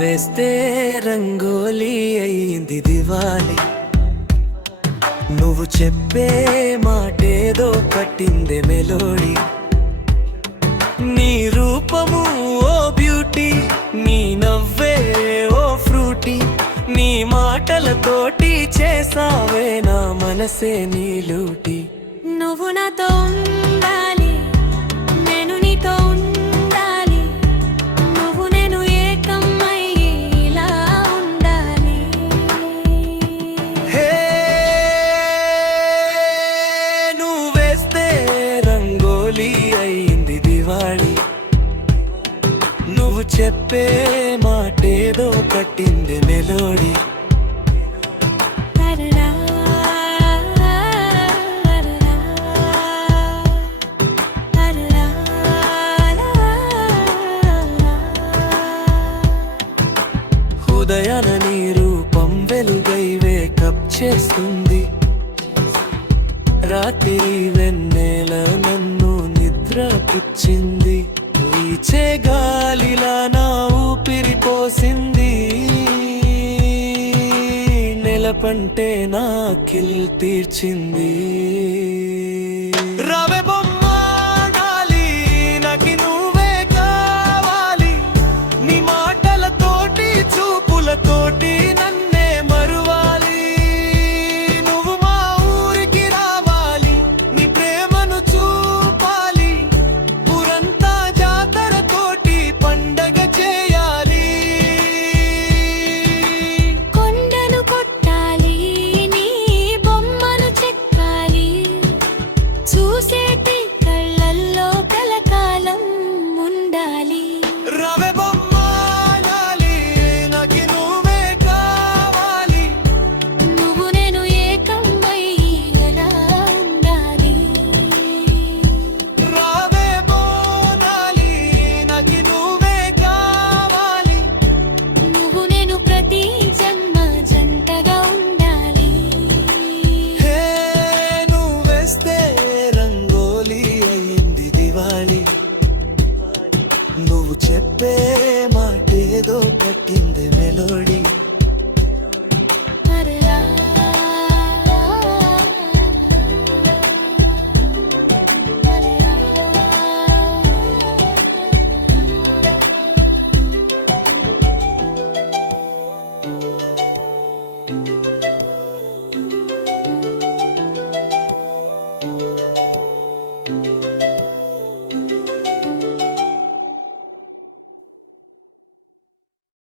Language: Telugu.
వేస్తే రంగోలీ అయింది దివాలి. నువ్వు చెప్పే మాటేదో కట్టిందే మెలోడీ. నీ రూపము ఓ బ్యూటీ, నీ నవ్వే ఓ ఫ్రూటీ. నీ మాటలతోటి చేసావే నా మనసే నీ లూటి. నువ్వు నాతో ఉండాలి, నేను నీతో ఉండాలి. నువ్వు నేను ఏకమై ఇలా ఉండాలి. హే నువ్వు వేస్తే రంగోలీ అయింది దివాళి. నువ్వు చెప్పే మాటేదో కట్టింది మెలోడీ. ఉదయాన నీ రూపం వెలుగై వేకప్ చేస్తుంది. రాత్రి వెన్నెల నన్ను నిద్ర పుచ్చింది. వీచే గాలిలా నా ఊపిరి పోసింది. నెలపంటే నా కిల్ తీర్చింది. రావే బొమ్మ డాలి, నాకి నువ్వే కావాలి. నీ మాటలతోటి చూపులతోటి నన్నే మరువాలి. నువ్వు మా ఊరికి రావాలి, నీ ప్రేమను చూపాలి. ఊరంతా జాతరతోటి పండగ చేయాలి. కొండను కొట్టాలి, నీ బొమ్మను చెక్కాలి. చూసేటి కళ్ళల్లో కలకాలం ఉండాలి. రావే బొమ్మ డాలి, నాకి నువ్వే కావాలి. నువ్వు నేను ఏకమై ఎలా ఉండాలి. రావే బోనాలి, నాకి నువ్వే కావాలి. నువ్వు నేను ప్రతి జన్మ జంటగా ఉండాలి. హే నువ్వేస్తే రంగోలీ అయింది దివాళి. నువ్వు చెప్పే మాటేదో కట్టింది మెలోడీ. అరలా అరలా